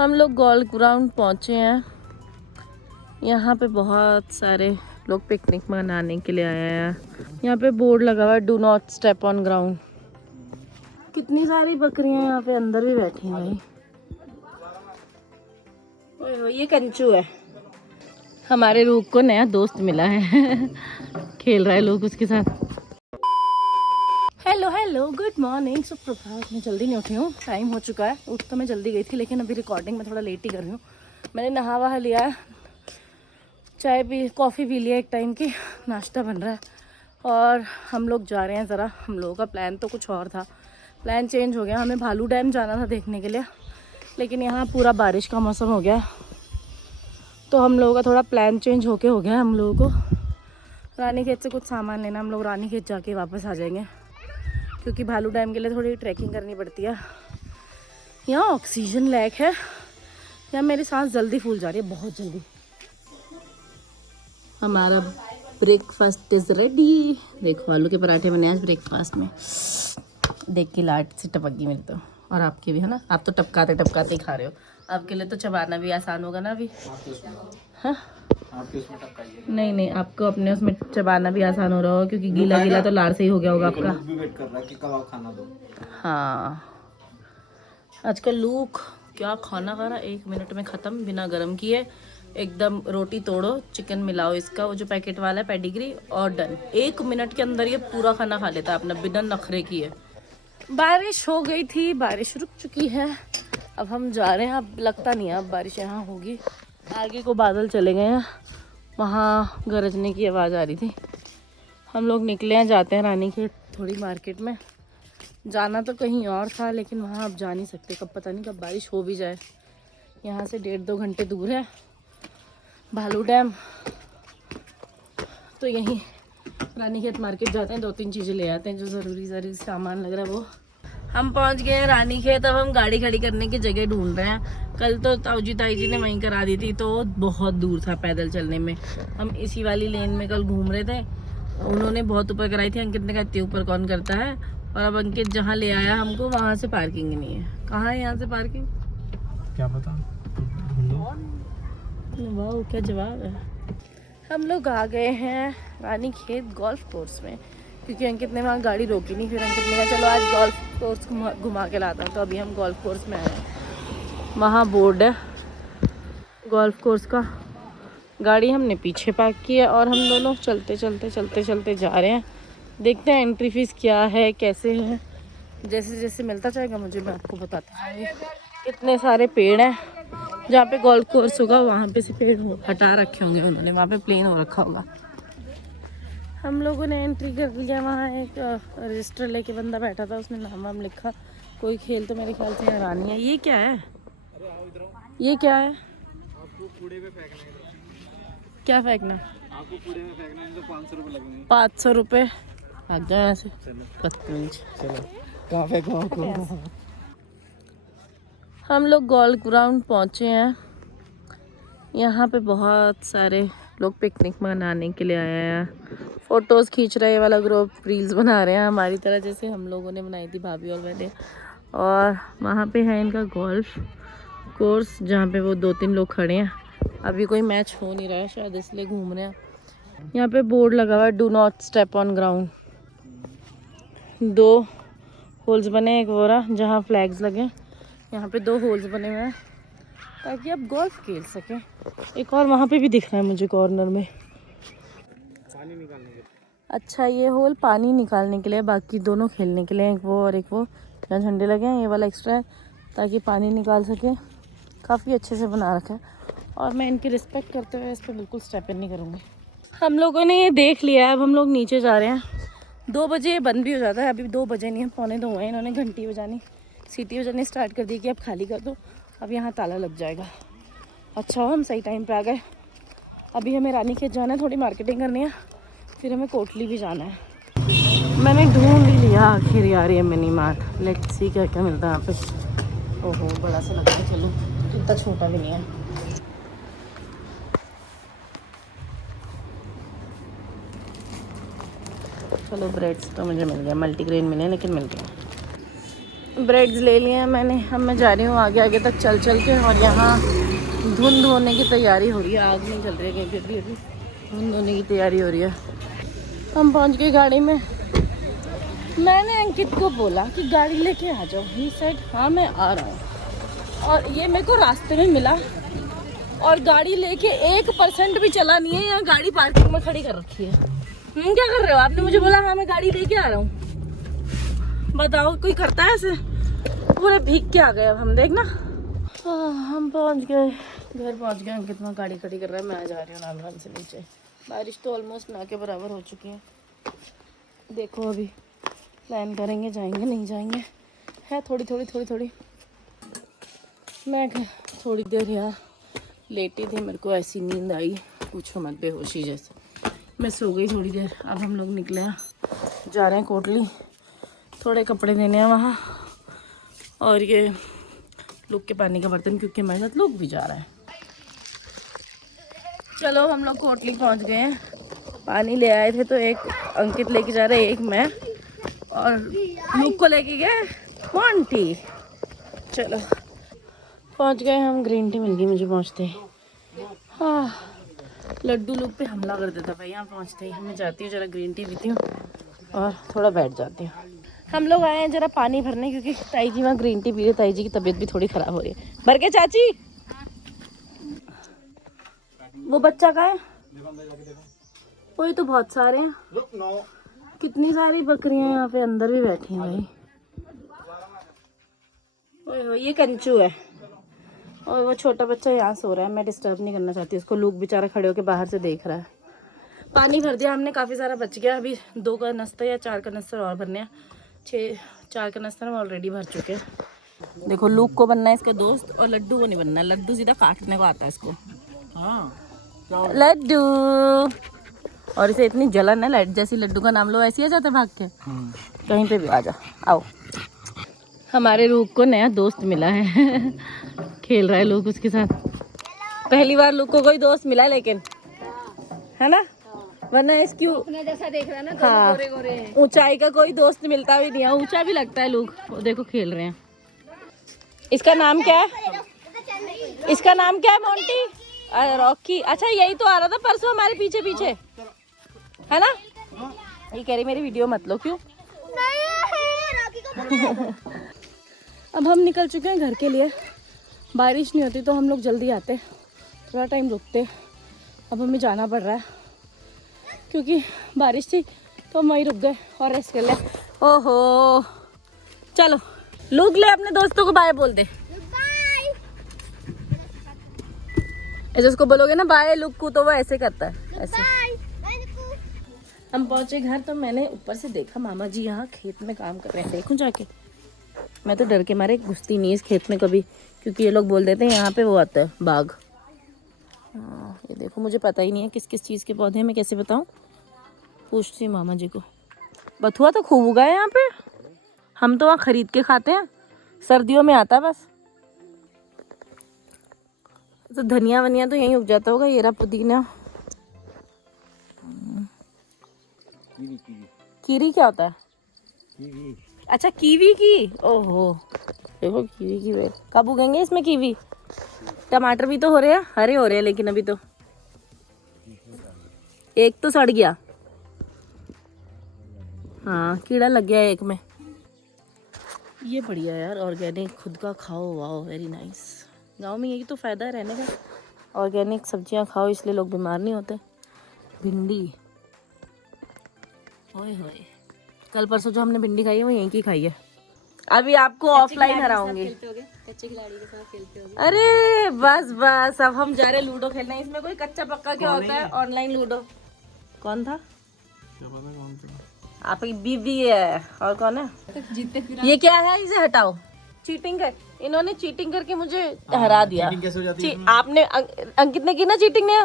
हम लोग golf ground पहुँचे हैं। यहाँ पे बहुत सारे लोग पिकनिक मनाने के लिए आए हैं। यहाँ पे बोर्ड लगा हुआ है, do not step on ground. कितनी सारी बकरियां यहाँ पे अंदर भी बैठी हैं भाई। ओए ये कंचू है, हमारे रूप को नया दोस्त मिला है। खेल रहा है लोग उसके साथ। हेलो हेलो, गुड मॉर्निंग, सुप्रभात। मैं जल्दी नहीं उठी हूँ, टाइम हो चुका है। उठ तो मैं जल्दी गई थी, लेकिन अभी रिकॉर्डिंग में थोड़ा लेट ही कर रही हूँ। मैंने नहा वहा लिया है, चाय पी, कॉफ़ी पी लिया, एक टाइम की नाश्ता बन रहा है और हम लोग जा रहे हैं ज़रा। हम लोगों का प्लान तो कुछ और था, प्लान चेंज हो गया। हमें भालू डैम जाना था देखने के लिए, लेकिन यहाँ पूरा बारिश का मौसम हो गया, तो हम लोगों का थोड़ा प्लान चेंज होके हो गया। हम लोगों को रानीखेत से कुछ सामान लेना, हम लोग रानीखेत जाके वापस आ जाएंगे, क्योंकि भालू डैम के लिए थोड़ी ट्रैकिंग करनी पड़ती है। यहाँ ऑक्सीजन लैक है, यहाँ मेरी सांस जल्दी फूल जा रही है, बहुत जल्दी। हमारा ब्रेकफास्ट इज रेडी। देखो आलू के पराठे बने आज ब्रेकफास्ट में। देख के लाट से टपक गई मेरी तो, और आपके भी है ना। आप तो टपकाते टपकाते ही खा रहे हो, आपके लिए तो चबाना भी आसान होगा ना अभी। हाँ नहीं नहीं, आपको अपने उसमें चबाना भी आसान हो रहा होगा, क्योंकि गीला गीला तो लार से ही हो गया होगा आपका। भी वेट कर रहा है कि कबाब खाना दो। हाँ आजकल लूक क्या खाना खा रहा, 1 मिनट में ख़त्म, बिना गर्म किए। एकदम रोटी तोड़ो, चिकन मिलाओ इसका, वो जो पैकेट वाला है पेडिग्री, और डन। 1 मिनट के अंदर ये पूरा खाना खा लेता है अपना, बिना नखरे किए। बारिश हो गई थी, बारिश रुक चुकी है, अब हम जा रहे हैं। अब लगता नहीं है अब बारिश यहाँ होगी। आगे को बादल चले गए हैं, वहाँ गरजने की आवाज़ आ रही थी। हम लोग निकले हैं, जाते हैं रानीखेत थोड़ी मार्केट में। जाना तो कहीं और था, लेकिन वहाँ अब जा नहीं सकते, कब पता नहीं कब बारिश हो भी जाए। यहाँ से 1.5-2 घंटे दूर है भालू डैम, तो यहीं रानीखेत मार्केट जाते हैं, 2-3 चीज़ें ले आते हैं जो ज़रूरी सामान लग रहा है वो। हम पहुंच गए हैं रानीखेत। अब हम गाड़ी खड़ी करने की जगह ढूंढ रहे हैं। कल तो ताऊजी ताई जी ने वहीं करा दी थी, तो बहुत दूर था पैदल चलने में। हम इसी वाली लेन में कल घूम रहे थे, उन्होंने बहुत ऊपर कराई थी। अंकित ने कहा इतने ऊपर कौन करता है, और अब अंकित जहाँ ले आया हमको, वहाँ से पार्किंग नहीं है। कहाँ है यहाँ से पार्किंग, क्या पता। वाह क्या जवाब है। हम लोग आ गए हैं रानीखेत गोल्फ कोर्स में, क्योंकि अंकित ने वहाँ गाड़ी रोकी नहीं। फिर अंकित ने कहा चलो आज गोल्फ कोर्स घुमा के लाता हूँ, तो अभी हम गोल्फ कोर्स में आए हैं। वहाँ बोर्ड है गोल्फ कोर्स का, गाड़ी हमने पीछे पार्क की है, और हम दोनों चलते चलते जा रहे हैं। देखते हैं एंट्री फीस क्या है, कैसे है। जैसे जैसे मिलता जाएगा मुझे, मैं आपको बताती जाऊँगी। कितने सारे पेड़ हैं, जहाँ पे गोल्फ कोर्स होगा वहाँ पे से पेड़ हटा रखे होंगे उन्होंने, वहाँ पे प्लेन हो रखा होगा। हम लोगों ने एंट्री कर लिया। वहाँ एक रजिस्टर लेके बंदा बैठा था, उसने नाम वाम लिखा। कोई खेल तो मेरे ख्याल से हैरानी है। ये क्या है, ये क्या है, आपको कूड़े में फेंकना है। क्या फेंकना, आपको कूड़े में फेंकना है, तो 500 रुपये लगेंगे। 500 रुपये भाग जाए यहाँ से। बदतमीज, चलो कहाँ फेंको आपको। हम लोग गोल्फ ग्राउंड पहुँचे हैं। यहाँ पे बहुत सारे लोग पिकनिक मनाने के लिए आए हैं। फ़ोटोज़ खींच रहे वाला ग्रुप, रील्स बना रहे हैं हमारी तरह, जैसे हम लोगों ने बनाई थी भाभी और मैंने। और वहाँ पे है इनका गोल्फ कोर्स, जहाँ पे वो 2-3 लोग खड़े हैं। अभी कोई मैच हो नहीं रहा है शायद, इसलिए घूम रहे हैं। यहाँ पे बोर्ड लगा हुआ है, do not step on ground. 2 holes बने, एक वो रहा जहाँ फ्लैग्स लगे। यहाँ पे 2 होल्स बने हुए हैं ताकि आप गोल्फ खेल सकें। एक और वहाँ पे भी दिख रहा है मुझे कॉर्नर में, पानी निकालने के लिए। अच्छा ये होल पानी निकालने के लिए, बाकी दोनों खेलने के लिए। एक वो और एक वो, जहाँ झंडे लगे हैं, ये वाला एक्स्ट्रा है ताकि पानी निकाल सके। काफ़ी अच्छे से बना रखा है, और मैं इनकी रिस्पेक्ट करते हुए इस पर बिल्कुल स्टेप इन नहीं करूँगी। हम लोगों ने ये देख लिया है, अब हम लोग नीचे जा रहे हैं। 2 बजे बंद भी हो जाता है, अभी 2 बजे नहीं है, 1:45 हुए हैं। इन्होंने घंटी बजानी, सीटी बजानी स्टार्ट कर दी कि अब खाली कर दो, अब यहाँ ताला लग जाएगा। अच्छा हम सही टाइम पे आ गए। अभी हमें रानीखेत जाना है, थोड़ी मार्केटिंग करनी है, फिर हमें कोटली भी जाना है। मैंने ढूंढ ही लिया आखिर यार ये मिनी मार्ट। लेट्स सी क्या क्या मिलता है यहाँ पे। ओहो बड़ा सा लगता है, चलो इतना छोटा भी नहीं है। चलो ब्रेड्स तो मुझे मिल गया, मल्टीग्रेन मिले लेकिन मिल गया। ब्रेड्स ले लिए हैं मैंने। अब मैं जा रही हूँ आगे आगे तक चल चल के। और यहाँ धुंध होने की तैयारी हो रही है, आग नहीं चल रही है कहीं पे भी, अभी धुंध होने की तैयारी हो रही है। हम पहुँच गए गाड़ी में। मैंने अंकित को बोला कि गाड़ी लेके आ जाओ, ही सेड हाँ मैं आ रहा हूँ। और ये मेरे को रास्ते में मिला और गाड़ी लेके 1% भी चला नहीं है, यहाँ गाड़ी पार्किंग में खड़ी कर रखी है। क्या कर रहे हो? आपने मुझे बोला हाँ मैं गाड़ी लेके आ रहा हूँ। बताओ कोई करता है ऐसे? पूरे भीग के आ गए अब हम, देखना। हम पहुँच गए, घर पहुँच गए। अंकित वहाँ गाड़ी खड़ी कर रहा है, मैं आ जा रही हूँ नाम से नीचे। बारिश तो ऑलमोस्ट ना के बराबर हो चुकी है। देखो अभी प्लान करेंगे, जाएंगे नहीं जाएंगे, है थोड़ी थोड़ी। मैं थोड़ी देर यार लेटी थी, मेरे को ऐसी नींद आई पूछो मत, बेहोशी जैसे। मैं सो गई थोड़ी देर। अब हम लोग निकले हैं, जा रहे हैं कोटली, थोड़े कपड़े देने हैं वहाँ। और ये लुक के पानी का बर्तन, क्योंकि हमारे साथ लुक भी जा रहा है। चलो हम लोग कोटली पहुँच गए हैं। पानी ले आए थे तो एक अंकित लेके जा रहे, एक मैं, और लुक को लेके गए मोंटी। चलो पहुँच गए हम। ग्रीन टी मिल गई मुझे पहुँचते ही। हाँ, लड्डू लोग पे हमला कर देता भाई यहाँ पहुँचते ही। मैं जाती हूँ जरा ग्रीन टी पीती हूँ और थोड़ा बैठ जाती हूँ। हम लोग आए हैं जरा पानी भरने, क्योंकि ताई जी वहाँ ग्रीन टी पी रही। ताई जी की तबीयत भी थोड़ी ख़राब हो रही है। भर के चाची, वो बच्चा का है? वही तो बहुत सारे हैं, कितनी सारी बकरियाँ यहाँ पे अंदर भी बैठी हैं भाई। ओए ये कंचू है और वो छोटा बच्चा यहाँ सो रहा है। मैं डिस्टर्ब नहीं करना चाहती उसको। लोग बेचारा खड़े होकर बाहर से देख रहा है। पानी भर दिया हमने, काफ़ी सारा बच गया। अभी 2 कनस्तर या 4 कनस्तर और भरने हैं। 4 कनस्तर हम ऑलरेडी भर चुके हैं। देखो लूक को बनना है इसका दोस्त, और लड्डू को नहीं बनना है। लड्डू सीधा काटने को आता है इसको। हाँ लड्डू। और इसे इतनी जलन है, जैसी लड्डू का नाम लो ऐसी आ जाता है भाग के। कहीं पे भी आ जा। आओ, हमारे रूप को नया दोस्त मिला है। खेल रहा है लोग उसके साथ। पहली बार लोग को कोई दोस्त मिला, लेकिन है ना, वरना इसकी अपने जैसा देख रहा है ना। हाँ, गोरे गोरे हैं। ऊंचाई का कोई दोस्त मिलता भी नहीं है, ऊंचा भी लगता है लोग। वो देखो खेल रहे हैं। इसका नाम क्या है? इसका नाम क्या है? Monty, Rocky. अच्छा यही तो आ रहा था परसों हमारे पीछे पीछे, है ना? ये कह रही मेरी वीडियो मत लो। क्यों? अब हम निकल चुके हैं घर के लिए। बारिश नहीं होती तो हम लोग जल्दी आते, थोड़ा टाइम रुकते। अब हमें जाना पड़ रहा है क्योंकि बारिश थी तो हम वहीं रुक गए और रेस्ट कर ले। ओहो चलो लुक ले, अपने दोस्तों को बाय बोल दे। ऐसे उसको बोलोगे ना बाय लुक को, तो वो ऐसे करता है ऐसे। हम पहुंचे घर तो मैंने ऊपर से देखा मामा जी यहाँ खेत में काम कर रहे हैं। देखूं जाके, मैं तो डर के मारे घुसती नहीं इस खेत में कभी, क्योंकि ये लोग बोल देते हैं यहाँ पे वो आता है बाघ। ये देखो मुझे पता ही नहीं है किस किस चीज़ के पौधे हैं, मैं कैसे बताऊँ? पूछती हूँ मामा जी को। बथुआ तो खूब उगा है यहाँ पे, हम तो वहाँ खरीद के खाते हैं, सर्दियों में आता है बस। तो धनिया वनिया तो यहीं उग जाता होगा। ये रहा पुदीना। कीवी क्या होता है? कीवी। अच्छा कीवी की, ओहो देखो कीवी की बेल। कब उगेंगे इसमें कीवी? टमाटर भी तो हो रहे हैं, हरे हो रहे हैं, लेकिन अभी तो एक तो सड़ गया। हाँ कीड़ा लग गया एक में। ये बढ़िया यार, ऑर्गेनिक खुद का खाओ, वाओ वेरी नाइस। गांव में यही तो फ़ायदा है रहने का, ऑर्गेनिक सब्जियां खाओ, इसलिए लोग बीमार नहीं होते। भिंडी, ओए होए, कल परसों जो हमने भिंडी खाई है वो यहीं की खाई है। अभी आपको ऑफलाइन हराऊंगी। कच्चे खिलाड़ी के साथ खेलते होगे। अरे बस बस, अब हम जा रहे लूडो खेलने। इसमें कोई कच्चा पक्का क्या होता है? Online ludo. कौन था? आपकी बीवी है, और कौन है? ये क्या है? इसे हटाओ। चीटिंग कर, इन्होंने चीटिंग करके मुझे हरा दिया। आपने अंकित ने की ना चीटिंग ने।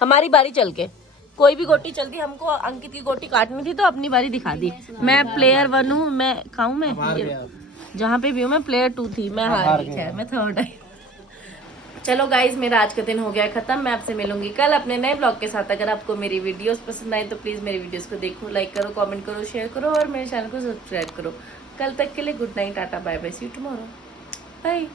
हमारी बारी चल के कोई भी गोटी चलती, हमको अंकित की गोटी काटनी थी तो अपनी बारी दिखा दी। मैं प्लेयर 1 हूँ, मैं खाऊं, मैं जहाँ पे भी हूँ मैं प्लेयर 2 थी, मैं हार गई। खैर मैं 3rd आई। चलो गाइज मेरा आज का दिन हो गया खत्म। मैं आपसे मिलूंगी कल अपने नए ब्लॉग के साथ। अगर आपको मेरी वीडियोस पसंद आए तो प्लीज़ मेरी वीडियोस को देखो, लाइक करो, कमेंट करो, शेयर करो और मेरे चैनल को सब्सक्राइब करो। कल तक के लिए good night, tata bye bye, see you tomorrow, bye.